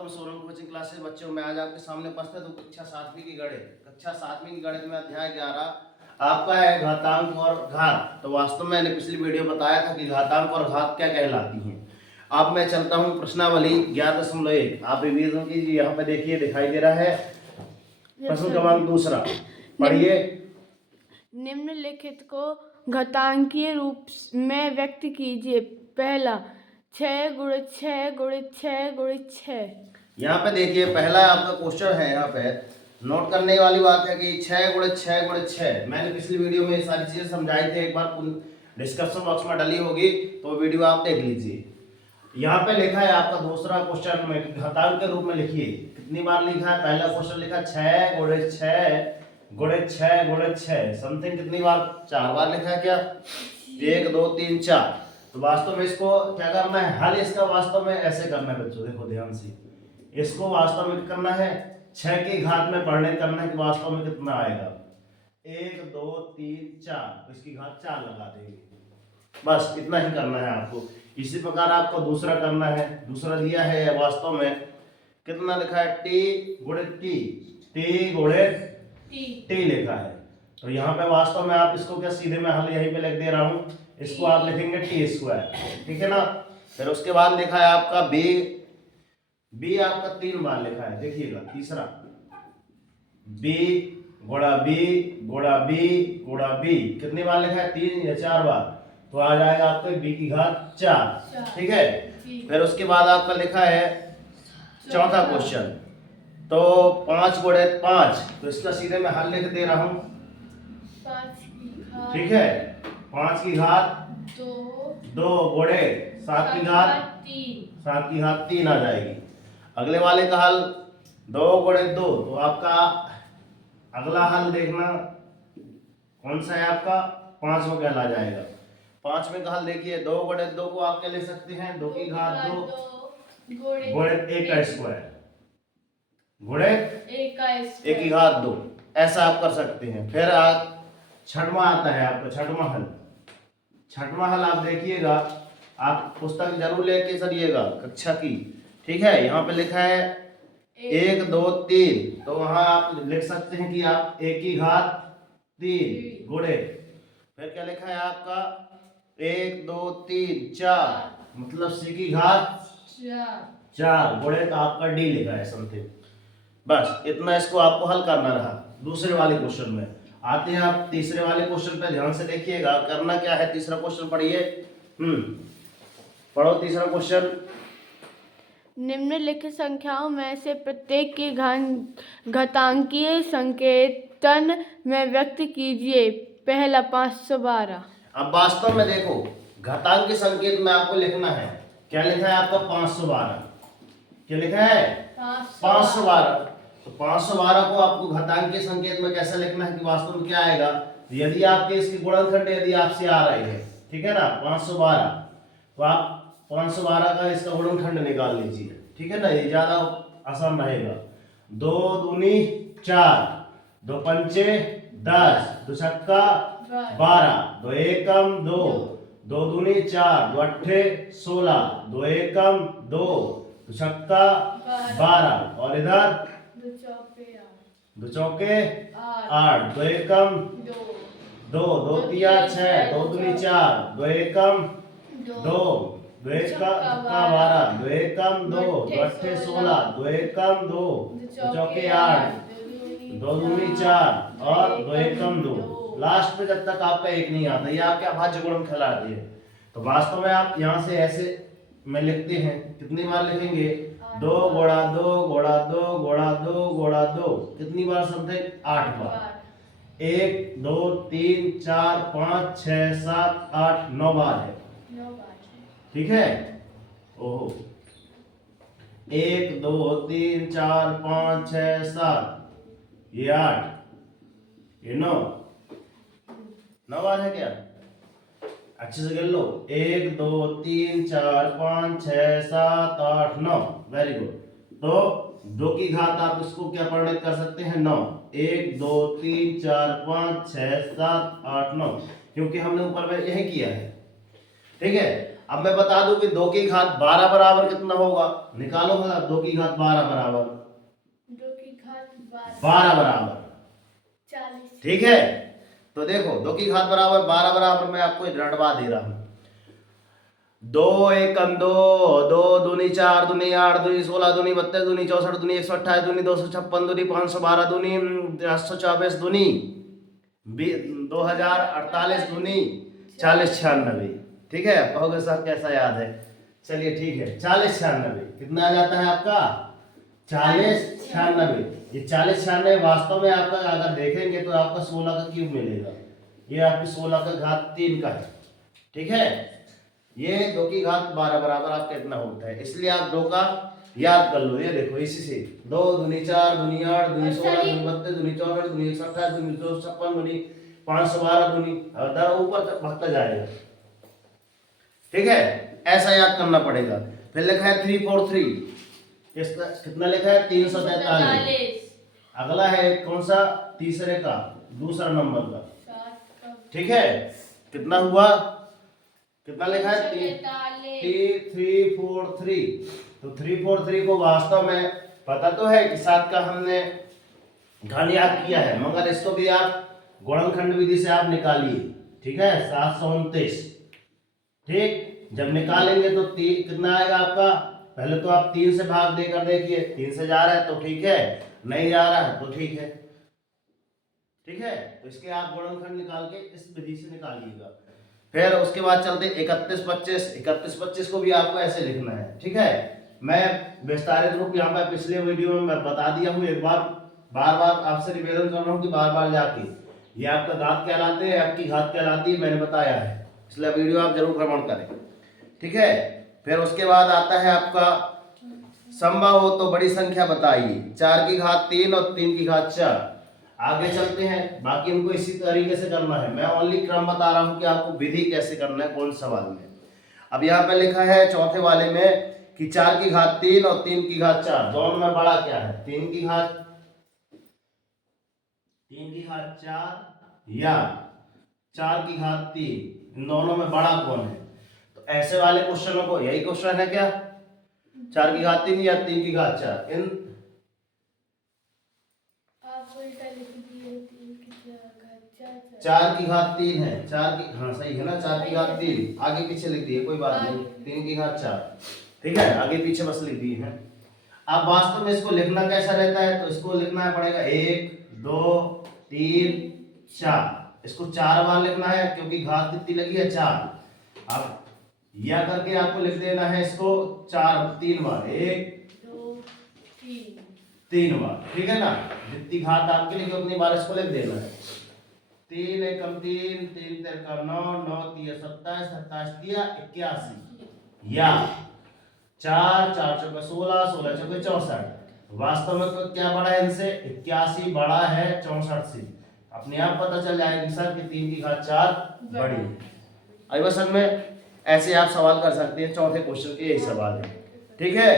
Welcome Sonam coaching classes. बच्चों मैं आज आपके सामने उपस्थित हूँ कक्षा 7वीं की गणित में अध्याय 11 आपका है घातांक और घात। तो वास्तव में मैंने पिछली वीडियो बताया था कि घातांक और घात क्या कहलाती हैं। अब मैं चलता हूँ प्रश्नावली 11.1। आप रिवीजन कीजिए। यहाँ पे देखिए दिखाई दे रहा है प्रश्न क्रमांक दूसरा, पढ़िए। निम्नलिखित को घातांकीय रूप में व्यक्त कीजिए। पहला 6 गुणित 6 गुणित 6 गुणित 6। यहाँ पे देखिए पहला आपका क्वेश्चन है। यहाँ पे नोट करने वाली बात है कि 6 गुणित 6 गुणित 6। मैंने पिछली वीडियो में ये सारी चीजें समझाई थी, एक बार डिस्क्रिप्शन बॉक्स में डली होगी तो वीडियो आप देख लीजिए। यहाँ पे लिखा है आपका दूसरा क्वेश्चन में घातांक के रूप में लिखिए। कितनी बार लिखा है? पहला क्वेश्चन लिखा 6 गुणित 6 गुणित 6 गुणित 6। समथिंग कितनी बार? 4 बार लिखा है क्या? 1 2 3 4। तो वास्तव में इसको क्या करना है? हल इसका वास्तव में ऐसे करना है बच्चों, देखो ध्यान से। इसको वास्तव में करना है 6 की घात में पढ़ने करना है कि वास्तव में कितना आएगा। 1 2 3 4, इसकी घात 4 लगा देंगे। बस इतना ही करना है आपको। इसी प्रकार आपको दूसरा करना है। दूसरा दिया है वास्तव में कितना लिखा है? टी गुणित टी, टी गुणित टी लिखा है। तो यहाँ पे वास्तव में आप इसको क्या सीधे मैं हल यहीं पे लिख दे रहा हूँ। इसको आप लिखेंगे टी स्क्वायर, ठीक है ना। फिर उसके बाद लिखा है आपका बी। बी आपका 3 बार लिखा है, देखिएगा तीसरा बी गुणा बी गुणा बी गुणा बी। कितनी बार लिखा है? 3 या 4 बार। तो आ जाएगा आपको बी की घात 4, ठीक है। फिर उसके बाद आपका लिखा है चौथा क्वेश्चन, तो 5 गुणित 5। तो इसका सीधे मैं हल लिख दे रहा हूं, ठीक है। 5 की घात 2 गुणित 7 की घात 3 आ जाएगी। अगले वाले का हल 2 गुणित 2। तो आपका अगला हल देखना कौन सा है आपका? 5वां कहला जाएगा। 5वें का हल देखिए 2 गुणित 2 को आप क्या लिख सकते हैं? 2 की घात 2 गुणित 1 का स्क्वायर गुणित 1 की घात 2। ऐसा आप कर सकते हैं। फिर आप छठवां आता है आपका छठवां हल। छठवां हल आप देखिएगा, आप पुस्तक जरूर लेके चलिएगा कक्षा की, ठीक है। यहाँ पे लिखा है 1 2 3। तो वहां आप लिख सकते हैं कि आप 1 की घात 3 गुणित, फिर क्या लिखा है आपका 1 2 3 4, मतलब सी की घात 4 गुणित आपका डी लिखा है समथिंग। बस इतना इसको आपको हल करना रहा। दूसरे वाले क्वेश्चन में आते हैं आप तीसरे वाले क्वेश्चन पे ध्यान से देखिएगा। करना क्या है? तीसरा क्वेश्चन पढ़िए। पढ़ो तीसरा क्वेश्चन। निम्नलिखित संख्याओं में से प्रत्येक की घातांकीय संकेतन में व्यक्त कीजिए। पहला 512। अब वास्तव में देखो घातांक के संकेत में आपको लिखना है, क्या लिखा है आपका? 512। क्या लिखा है? 512। तो 512 को आपको घातांक के संकेत में कैसे लिखना है कि वास्तव में क्या आएगा? यदि आपके इसकी गुणनखंड यदि आपसे आ रही है, ठीक है ना, 512, तो आप 512 का इसका गुणनखंड निकाल लीजिए, ठीक है ना। ये ज्यादा आसान रहेगा। 2 दूनी 4, 2 पंचे 10, 2 छक्का 12, 2 एकम 2, 2 दूनी 4, 2 अट्ठे 16, 2 एकम 2, 2 छक्का 12, और इधर 2 चौके 8, 2 एकम 2, 2 तिया 6, 2 दूनी 4, 2 एकम 2, 2 एकम 12, 2 एकम 2, 2 अट्ठे 16, 2 एकम 2, 2 चौके 8, 2 दूनी 4 और 2 एकम 2। लास्ट में जब तक आपका एक नहीं आता, ये आपके अभाज्य गुणन कहलाती है। तो वास्तव में आप यहाँ से ऐसे में लिखते हैं। कितनी बार लिखेंगे? 2 गुणा 2 गुणा 2 गुणा 2 गुणा 2। कितनी बार? समथिंग 8 बार। 1 2 3 4 5 6 7 8 9 बार है, ठीक है। ओहो 1 2 3 4 5 6 7, ये 8, ये 9 बार है क्या? अच्छे से कर लो। 1 2 3 4 5 6 7 8 9। Very good. तो 2 की घात आप इसको क्या परिणत कर सकते हैं? 9। 1 2 3 4 5 6 7 8 9, क्योंकि हमने ऊपर में यही किया है, ठीक है। अब मैं बता दूं कि 2 की घात 12 बराबर कितना होगा, निकालो भला। 2 की घात 12 बराबर 2 की घात 12 बराबर 40। ठीक है, तो देखो 2 की घात बराबर 12 बराबर मैं आपको रटवा दे रहा हूं। 2 एकम 2, 2 दूनी 4 दूनी 8 दूनी 16 दूनी 32 दूनी 64 दूनी 128 दूनी 256 दूनी 512 दूनी 824 दूनी 2048 दूनी 4096। ठीक है, कहोगे सर कैसा याद है, चलिए ठीक है, 4096 कितना आ जाता है आपका 4096। ये 4096 वास्तव में आपका अगर देखेंगे तो आपका 16 का क्यूब मिलेगा। ये आपकी 16 का घात 3 का है। ठीक है, ये 2 की घात 12 बराबर आपका इतना होता है, इसलिए आप 2 का याद कर लो। ये देखो इसी से 2 दूनी 4 दूनी 8 दूनी 16 दूनी 32 दूनी 64 दूनी 128 दूनी 256 दूनी 512 दूनी ऊपर तक बढ़ता जाएगा। ठीक है, ऐसा याद करना पड़ेगा। फिर लिखा है 343, कितना लिखा है 343। अगला है कौन सा, तीसरे का दूसरा नंबर का। ठीक है, कितना हुआ, कितना लिखा है 343। तो 343 को वास्तव में पता तो है कि 7 का हमने घन याद किया है, मगर इसको भी आप गुणनखंड विधि से आप निकालिए। ठीक है, 729। ठीक, जब निकालेंगे तो कितना आएगा आपका, पहले तो आप 3 से भाग देकर देखिए, 3 से जा रहा है तो ठीक है, नहीं जा रहा है तो ठीक है। ठीक है, तो इसके आप गुणनखंड निकाल के इस विधि से निकालिएगा। फिर उसके बाद चलते 31-25 को भी आपको ऐसे लिखना है। ठीक है, मैं विस्तारित रूप यहाँ पर पिछले वीडियो में मैं बता दिया हूँ, एक बार बार बार आपसे निवेदन कर रहा हूँ कि बार बार जाके ये आपका घात कहलाते हैं, आपकी घात कहलाती है, मैंने बताया है, इसलिए वीडियो आप जरूर भ्रमण करें। ठीक है, फिर उसके बाद आता है आपका संभव हो तो बड़ी संख्या बताइए। 4 की घात 3 और 3 की घात 4। आगे चलते हैं, बाकी इनको इसी तरीके से करना है, मैं ओनली क्रम बता रहा हूं कि आपको विधि कैसे करना है कौन सवाल में। अब यहाँ पे लिखा है चौथे वाले में कि 4 की घात 3 और 3 की घात 4, दोनों में बड़ा क्या है, 3 की घात 4 या 4 की घात 3, इन दोनों में बड़ा कौन है। तो ऐसे वाले क्वेश्चनों को, यही क्वेश्चन है क्या, 4 की घात 3 या 3 की घात 4, इन 4 की घात 3 है, 4 की, हाँ सही है ना, 4 की घात 3 आगे पीछे लिख दिए, कोई बात नहीं, 3 की घात 4। ठीक है, आगे पीछे बस लिख दिए हैं। अब वास्तव में इसको लिखना कैसा रहता है, तो इसको लिखना पड़ेगा 1 2 3 4, इसको 4 बार लिखना है क्योंकि घात कितनी लगी है 4। अब यह करके आपको लिख देना है इसको 3 बार, 1 2 3 बार। ठीक है ना, जितनी घात आपके लिखी उतनी बार इसको लिख देना है। 3 एकम 3, 3 तिरका 9, 9 3 27, 27 दिया 81, या 4 4 चौके 16, 16 चौके 64। वास्तव में तो क्या बड़ा है इनसे, 81 बड़ा है 64 से। अपने आप पता चल जाएगी सर कि 3 की घात 4 बड़ी है। आई बस में ऐसे आप सवाल कर सकते हैं, चौथे क्वेश्चन के यही सवाल है। ठीक है,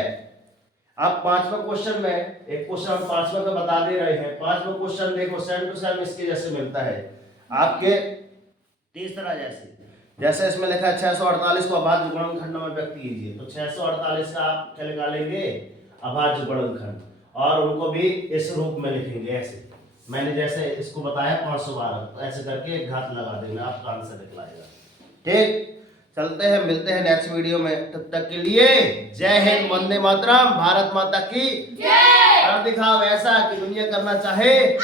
अब 5वां क्वेश्चन में एक क्वेश्चन हम 5वां का बता दे रहे हैं। 5वां क्वेश्चन देखो सेम टू सेम इसके जैसे मिलता है आपके तीसरा जैसे इसमें लिखा है 648 को अभाज्य गुणनखंड में व्यक्त कीजिए। तो 648 का आप क्या निकालेंगे, अभाज्य गुणनखंड, और उनको भी इस रूप में लिखेंगे ऐसे, मैंने जैसे इसको बताया 512, तो ऐसे करके एक घात लगा देना, आपका आंसर निकलाएगा। ठीक, चलते हैं, मिलते हैं नेक्स्ट वीडियो में, तब तक के लिए जय हिंद, वंदे मातरम, भारत माता की जय। और दिखाओ ऐसा कि दुनिया करना चाहे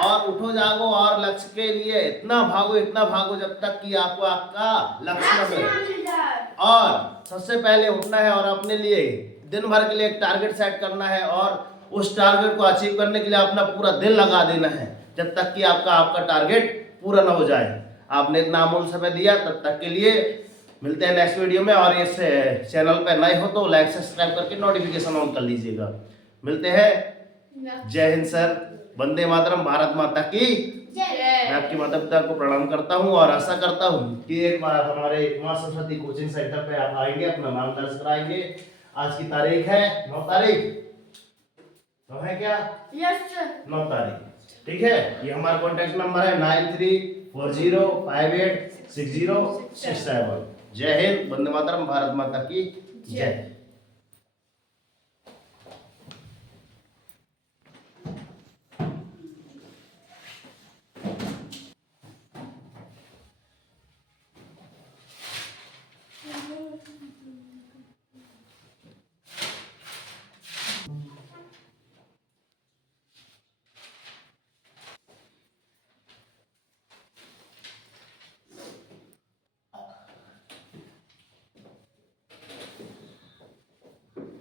और उठो जागो और लक्ष्य के लिए इतना भागो जब तक कि आपको आपका लक्ष्य न मिले। और सबसे पहले उठना है और अपने लिए दिन भर के लिए एक टारगेट सेट करना है, और उस टारगेट को अचीव करने के लिए अपना पूरा दिल लगा देना है, जब तक कि आपका टारगेट पूरा न हो जाए। आपने इतना अमूल्य समय दिया, तब तक के लिए मिलते हैं नेक्स्ट वीडियो में। और इस चैनल पे नए हो तो लाइक सब्सक्राइब करके नोटिफिकेशन ऑन कर लीजिएगा। मिलते हैं, जय हिंद सर, वंदे मातरम, भारत माता की जय। मैं आपके माता पिता को प्रणाम करता हूं और आशा करता हूं कि एक बार हमारे मां सरस्वती कोचिंग सेंटर पे आप आएंगे, अपना नाम दर्ज कराएंगे। आज की तारीख है 9 तारीख, तो है क्या, यस सर, 9 तारीख। ठीक है, ये हमारा कॉन्टेक्ट नंबर है 9340586067। जय हिंद, वंदे मातरम, भारत माता की जय।